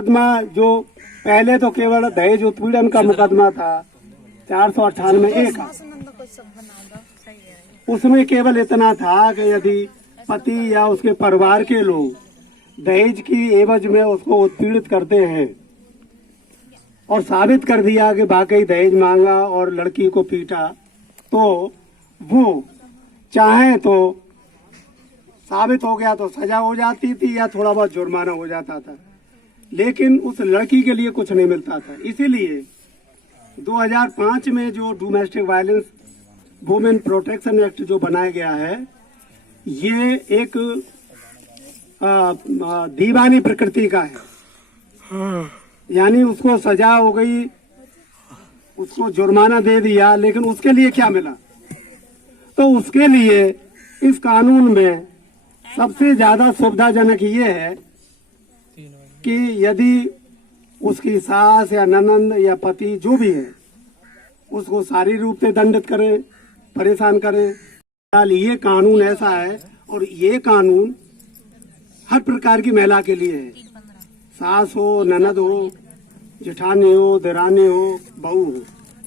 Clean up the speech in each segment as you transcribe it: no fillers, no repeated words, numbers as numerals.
मुकदमा जो पहले तो केवल दहेज उत्पीड़न का मुकदमा था 498 का, उसमें केवल इतना था कि यदि पति या उसके परिवार के लोग दहेज की एवज में उसको उत्पीड़ित करते हैं और साबित कर दिया कि वाकई दहेज मांगा और लड़की को पीटा, तो वो चाहे तो साबित हो गया तो सजा हो जाती थी या थोड़ा बहुत जुर्माना हो जाता था, लेकिन उस लड़की के लिए कुछ नहीं मिलता था। इसीलिए 2005 में जो domestic violence women protection act जो बनाया गया है, ये एक दीवानी प्रकृति का है। यानी उसको सजा हो गई, उसको जुर्माना दे दिया, लेकिन उसके लिए क्या मिला? तो उसके लिए इस कानून में सबसे ज्यादा सुविधाजनक ये है कि यदि उसकी सास या ननंद या पति जो भी है उसको शारीरिक रूप से दंडित करे, परेशान करे, ये कानून ऐसा है और ये कानून हर प्रकार की महिला के लिए है। सास हो, ननद हो, जेठानी हो, देरानी हो, बहू हो,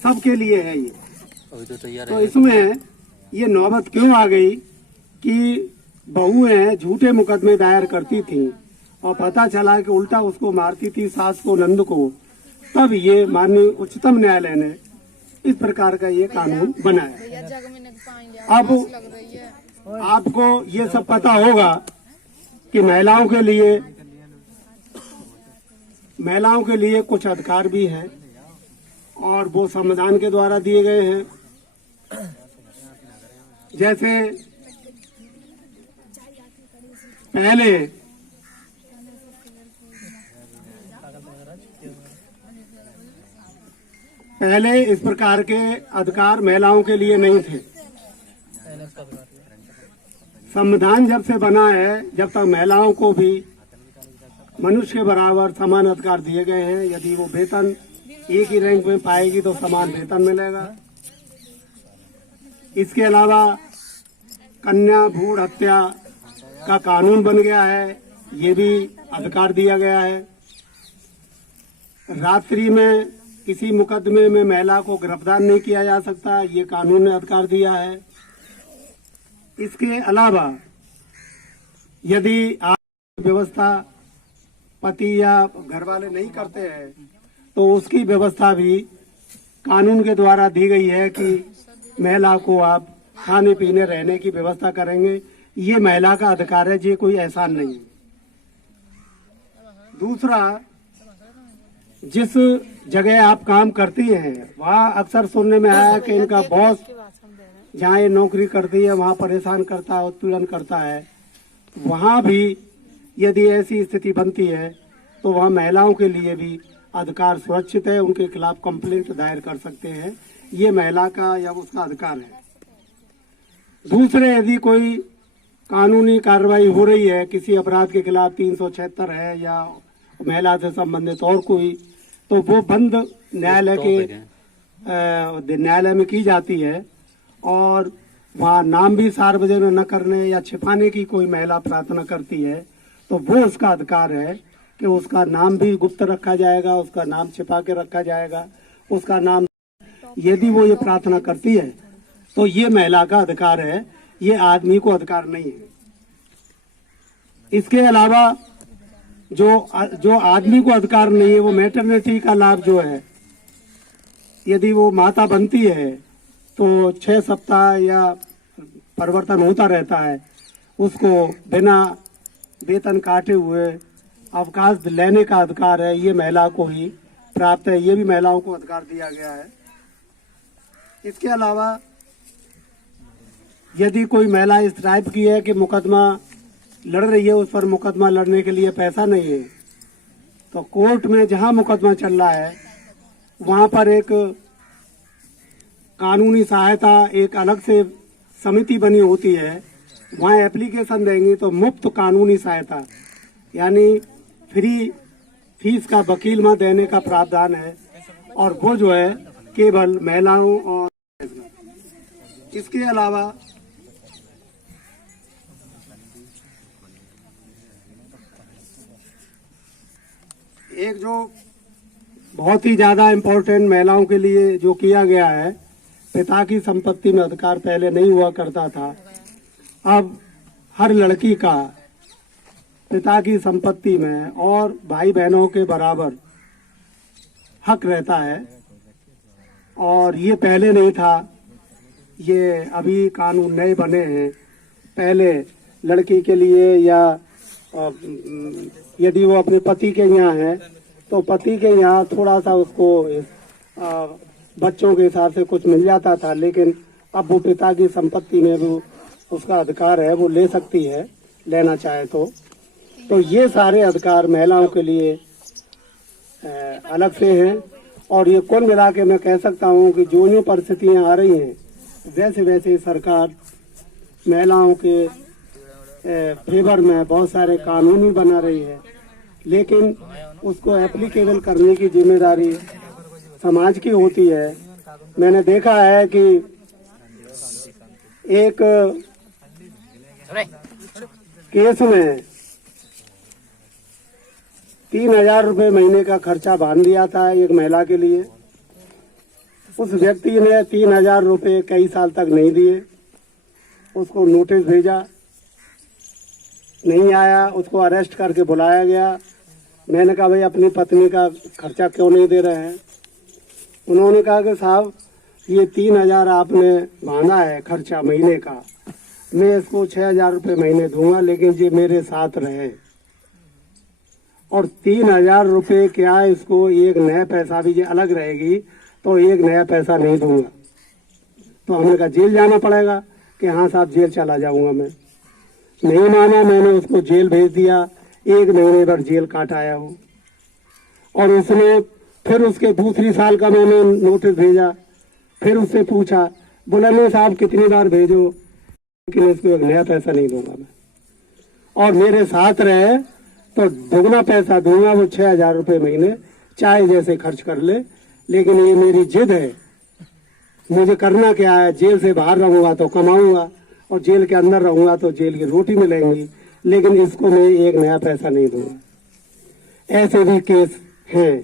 सबके लिए है ये। तो इसमें ये नौबत क्यों आ गई कि बहुएं झूठे मुकदमे दायर करती थीं और पता चला कि उल्टा उसको मारती थी सास को, नंद को, तब ये माननीय उच्चतम न्यायालय ने इस प्रकार का ये कानून बनाया। अब आपको ये सब पता होगा कि महिलाओं के लिए कुछ अधिकार भी है और वो संविधान के द्वारा दिए गए हैं। जैसे पहले इस प्रकार के अधिकार महिलाओं के लिए नहीं थे। संविधान जब से बना है, जब तक महिलाओं को भी मनुष्य के बराबर समान अधिकार दिए गए हैं। यदि वो वेतन एक ही रैंक में पाएगी तो समान वेतन मिलेगा। इसके अलावा कन्या भ्रूण हत्या का कानून बन गया है, ये भी अधिकार दिया गया है। रात्रि में किसी मुकदमे में महिला को गिरफ्तार नहीं किया जा सकता, ये कानून ने अधिकार दिया है। इसके अलावा यदि आर्थिक व्यवस्था पति या घर वाले नहीं करते हैं तो उसकी व्यवस्था भी कानून के द्वारा दी गई है कि महिला को आप खाने पीने रहने की व्यवस्था करेंगे। ये महिला का अधिकार है, ये कोई एहसान नहीं है। दूसरा, जिस जगह आप काम करती हैं वहाँ अक्सर सुनने में आया कि इनका बॉस जहाँ ये नौकरी करती है वहाँ परेशान करता है, उत्पीड़न करता है। वहाँ भी यदि ऐसी स्थिति बनती है तो वहाँ महिलाओं के लिए भी अधिकार सुरक्षित है, उनके खिलाफ कंप्लेंट दायर कर सकते हैं। ये महिला का या उसका अधिकार है। दूसरे, यदि कोई कानूनी कार्रवाई हो रही है किसी अपराध के खिलाफ, 376 है या महिला से संबंधित और कोई, तो वो बंद न्यायालय में की जाती है और वहाँ नाम भी सार्वजनिक न करने या छिपाने की कोई महिला प्रार्थना करती है तो वो उसका अधिकार है कि उसका नाम भी गुप्त रखा जाएगा, उसका नाम छिपा के रखा जाएगा। उसका नाम यदि वो ये प्रार्थना करती है तो ये महिला का अधिकार है, ये आदमी को अधिकार नहीं है। इसके अलावा जो आदमी को अधिकार नहीं है वो मैटरनिटी का लाभ जो है, यदि वो माता बनती है तो 6 सप्ताह या परिवर्तन होता रहता है, उसको बिना वेतन काटे हुए अवकाश लेने का अधिकार है, ये महिला को ही प्राप्त है। ये भी महिलाओं को अधिकार दिया गया है। इसके अलावा यदि कोई महिला इस टाइप की है कि मुकदमा लड़ रही है, उस पर मुकदमा लड़ने के लिए पैसा नहीं है, तो कोर्ट में जहां मुकदमा चल रहा है वहां पर एक कानूनी सहायता एक अलग से समिति बनी होती है। वहां एप्लीकेशन देंगी तो मुफ्त कानूनी सहायता यानी फ्री फीस का वकील में देने का प्रावधान है और वो जो है केवल महिलाओं और इसके अलावा एक जो बहुत ही ज्यादा इम्पोर्टेंट महिलाओं के लिए जो किया गया है, पिता की संपत्ति में अधिकार पहले नहीं हुआ करता था, अब हर लड़की का पिता की संपत्ति में और भाई बहनों के बराबर हक रहता है। और ये पहले नहीं था, ये अभी कानून नए बने हैं। पहले लड़की के लिए या यदि वो अपने पति के यहाँ है तो पति के यहाँ थोड़ा सा उसको बच्चों के हिसाब से कुछ मिल जाता था, लेकिन अब वो पिता की संपत्ति में वो उसका अधिकार है, वो ले सकती है लेना चाहे तो ये सारे अधिकार महिलाओं के लिए अलग से हैं। और ये कुल मिला के मैं कह सकता हूँ कि जो परिस्थितियाँ आ रही हैं वैसे वैसे सरकार महिलाओं के फेवर में बहुत सारे कानून भी बना रही है, लेकिन उसको एप्लीकेबल करने की जिम्मेदारी समाज की होती है। मैंने देखा है कि एक केस में 3,000 रुपये महीने का खर्चा बांध दिया था एक महिला के लिए। उस व्यक्ति ने 3,000 रुपये कई साल तक नहीं दिए, उसको नोटिस भेजा, नहीं आया, उसको अरेस्ट करके बुलाया गया। मैंने कहा भाई अपनी पत्नी का खर्चा क्यों नहीं दे रहे हैं? उन्होंने कहा कि साहब ये 3,000 आपने बांधा है खर्चा महीने का, मैं इसको 6,000 रुपये महीने दूंगा, लेकिन ये मेरे साथ रहे। और 3,000 रुपये क्या, इसको एक नया पैसा भी ये अलग रहेगी तो एक नया पैसा नहीं दूंगा। तो हमने कहा जेल जाना पड़ेगा कि हाँ साहब जेल चला जाऊंगा मैं। नहीं माना, मैंने उसको जेल भेज दिया। 1 महीने भर जेल काट आया हूँ। और उसने फिर उसके दूसरी साल का मैंने नोटिस भेजा, फिर उससे पूछा, बोला नहीं साहब कितनी बार भेजो, लेकिन इसको एक नया पैसा नहीं दूंगा मैं। और मेरे साथ रहे तो दुगना पैसा दूंगा, वो 6,000 रुपये महीने चाहे जैसे खर्च कर ले, लेकिन ये मेरी जिद है। मुझे करना क्या है, जेल से बाहर रहूंगा तो कमाऊंगा और जेल के अंदर रहूंगा तो जेल की रोटी मिलेंगी, लेकिन इसको मैं एक नया पैसा नहीं दूंगा। ऐसे भी केस हैं।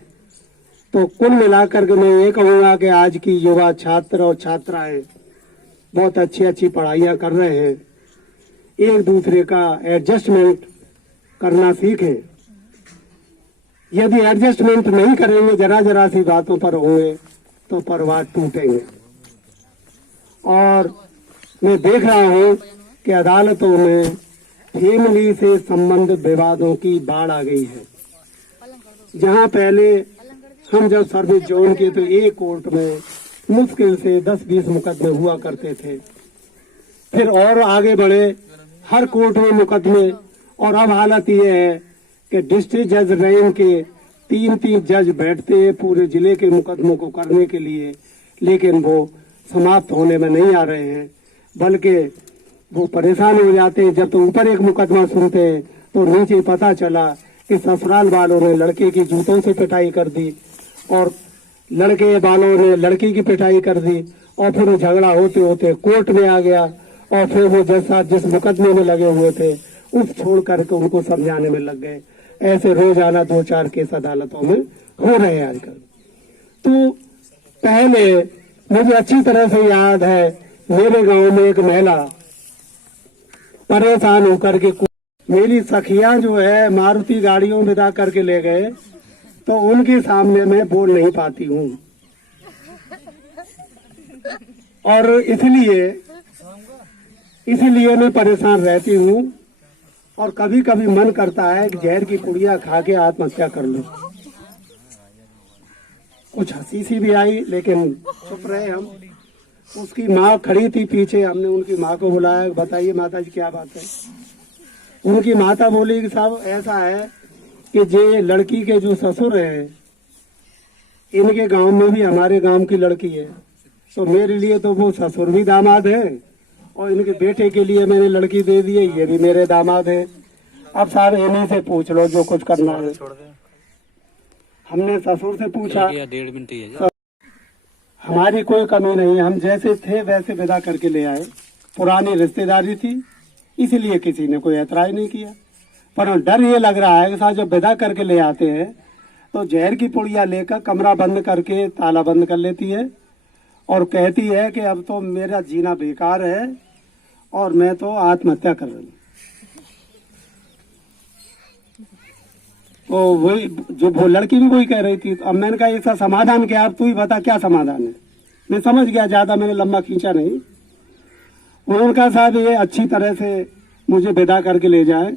तो कुल मिलाकर के मैं ये कहूंगा कि आज की युवा छात्र और छात्राएं बहुत अच्छी अच्छी पढ़ाइयां कर रहे हैं, एक दूसरे का एडजस्टमेंट करना सीखें। यदि एडजस्टमेंट नहीं करेंगे, जरा जरा सी बातों पर होंगे तो परिवार टूटेंगे। और मैं देख रहा हूं कि अदालतों में फैमिली से संबंधित विवादों की बाढ़ आ गई है। जहां पहले हम जब सर्विस ज्वाइन किए तो एक कोर्ट में मुश्किल से 10-20 मुकदमे हुआ करते थे, फिर और आगे बढ़े हर कोर्ट में मुकदमे। और अब हालत ये है कि डिस्ट्रिक्ट जज रैंक के 3-3 जज बैठते हैं पूरे जिले के मुकदमों को करने के लिए, लेकिन वो समाप्त होने में नहीं आ रहे हैं, बल्कि वो परेशान हो जाते हैं। जब तो ऊपर एक मुकदमा सुनते हैं तो नीचे पता चला कि ससुराल वालों ने लड़के की जूतों से पिटाई कर दी और लड़के वालों ने लड़की की पिटाई कर दी, और फिर झगड़ा होते होते कोर्ट में आ गया, और फिर वो जज साहब जिस मुकदमे में लगे हुए थे उस छोड़ करके उनको समझाने में लग गए। ऐसे रोजाना 2-4 केस अदालतों में हो रहे हैं आजकल। तो पहले मुझे अच्छी तरह से याद है, मेरे गांव में एक महिला परेशान होकर के मेरी सखिया जो है मारुति गाड़ियों में बिठा करके ले गए, तो उनके सामने मैं बोल नहीं पाती हूँ, और इसलिए मैं परेशान रहती हूँ। और कभी कभी मन करता है कि जहर की पुड़िया खा के आत्महत्या कर लूं। कुछ हंसी सी भी आई, लेकिन चुप रहे हम। उसकी माँ खड़ी थी पीछे, हमने उनकी माँ को बुलाया, बताइए माता जी क्या बात है। उनकी माता बोली कि साहब ऐसा है कि जे लड़की के जो ससुर है, इनके गांव में भी हमारे गांव की लड़की है, तो मेरे लिए तो वो ससुर भी दामाद है, और इनके बेटे के लिए मैंने लड़की दे दी है, ये भी मेरे दामाद है। अब साहब इन्हीं से पूछ लो जो कुछ करना है। हमने ससुर से पूछा, 1.5 मिनट ही है। हमारी कोई कमी नहीं है, हम जैसे थे वैसे विदा करके ले आए। पुरानी रिश्तेदारी थी, इसलिए किसी ने कोई ऐतराज नहीं किया। पर डर ये लग रहा है कि साहब जब विदा करके ले आते हैं तो जहर की पुड़िया लेकर कमरा बंद करके ताला बंद कर लेती है और कहती है कि अब तो मेरा जीना बेकार है और मैं तो आत्महत्या कर रही हूँ। तो वही जो वो लड़की भी वही कह रही थी। अब मैंने कहा इसका समाधान क्या, अब तू ही बता क्या समाधान है। मैं समझ गया, ज्यादा मैंने लंबा खींचा नहीं। उन्होंने कहा साहब ये अच्छी तरह से मुझे विदा करके ले जाए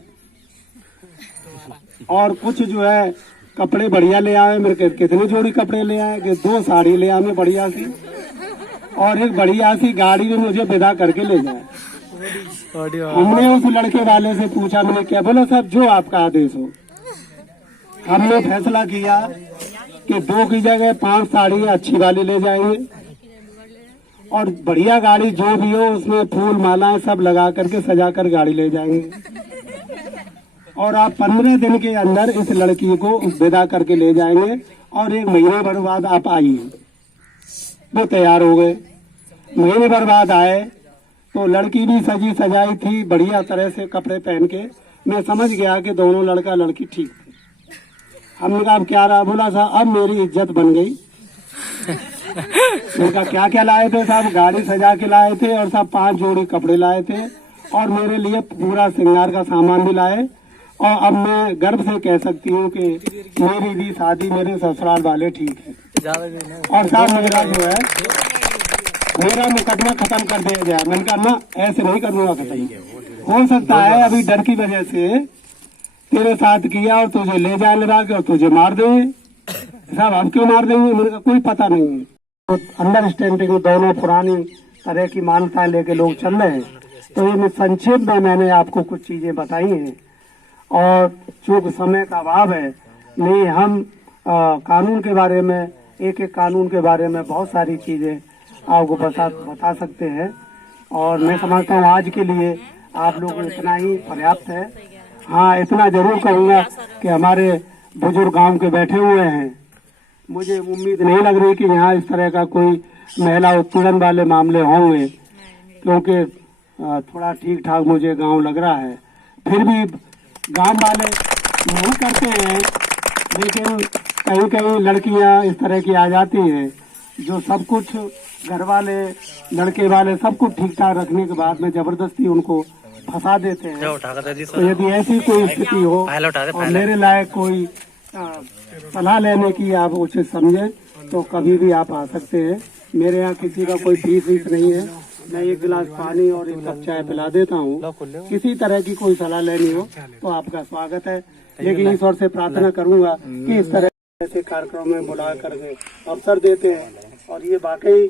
और कुछ जो है कपड़े बढ़िया ले आए। मेरे कितने जोड़ी कपड़े ले आए कि 2 साड़ी ले आए बढ़िया सी और एक बढ़िया सी गाड़ी में मुझे विदा करके ले जाए। हमने उस लड़के वाले से पूछा, मैंने क्या बोला साहब जो आपका आदेश हो। हमने फैसला किया कि 2 की जगह 5 साड़ी अच्छी वाली ले जाएंगे और बढ़िया गाड़ी जो भी हो उसमें फूल मालाएं सब लगा करके सजा कर गाड़ी ले जाएंगे और आप 15 दिन के अंदर इस लड़की को विदा करके ले जाएंगे और 1 महीने भर बाद आप आइए। वो तैयार हो गए। महीने भर बाद आए तो लड़की भी सजी सजाई थी बढ़िया तरह से कपड़े पहन के। मैं समझ गया कि दोनों लड़का लड़की ठीक थे। हमने कहा अब क्या रहा। बोला साहब अब मेरी इज्जत बन गई। उनका क्या क्या लाए थे साहब, गाड़ी सजा के लाए थे और साहब 5 जोड़ी कपड़े लाए थे और मेरे लिए पूरा श्रृंगार का सामान भी लाए। और अब मैं गर्व से कह सकती हूँ कि मेरी भी शादी मेरे ससुराल वाले ठीक है और साहब मेरा जो है मेरा मुकदमा खत्म कर दिया गया। मैंने कहा ना ऐसे नहीं करूँगा कहीं। हो सकता है अभी डर की वजह से तेरे साथ किया और तुझे ले जाने लगा और तुझे मार देंगे। साहब अब क्यों मार देंगे, मेरे को कोई पता नहीं है। तो अंडरस्टैंडिंग दोनों पुरानी तरह की मान्यताएं लेके लोग चल रहे हैं। तो ये संक्षेप में मैंने आपको कुछ चीजें बताई हैं और चूंकि समय का अभाव है नहीं हम कानून के बारे में एक कानून के बारे में बहुत सारी चीजें आपको बता सकते हैं और मैं समझता हूँ आज के लिए आप लोग इतना ही पर्याप्त है। हाँ इतना जरूर कहूँगा कि हमारे बुजुर्ग गांव के बैठे हुए हैं। मुझे उम्मीद नहीं लग रही कि यहाँ इस तरह का कोई महिला उत्पीड़न वाले मामले होंगे क्योंकि थोड़ा ठीक ठाक मुझे गांव लग रहा है। फिर भी गांव वाले नहीं करते हैं लेकिन कहीं कहीं लड़कियां इस तरह की आ जाती हैं जो सब कुछ घर वाले लड़के वाले सब कुछ ठीक ठाक रखने के बाद में जबरदस्ती उनको फंसा देते हैं। तो यदि ऐसी कोई स्थिति हो और मेरे लायक कोई सलाह लेने की आप उचित समझें तो कभी भी आप आ सकते हैं। मेरे यहाँ किसी का कोई फीस नहीं है। मैं 1 गिलास पानी और 1 कप चाय पिला देता हूँ। किसी तरह की कोई सलाह लेनी हो तो आपका स्वागत है। लेकिन ईश्वर से प्रार्थना करूंगा कि इस तरह ऐसे कार्यक्रम में बुला करके अवसर देते हैं और ये वाकई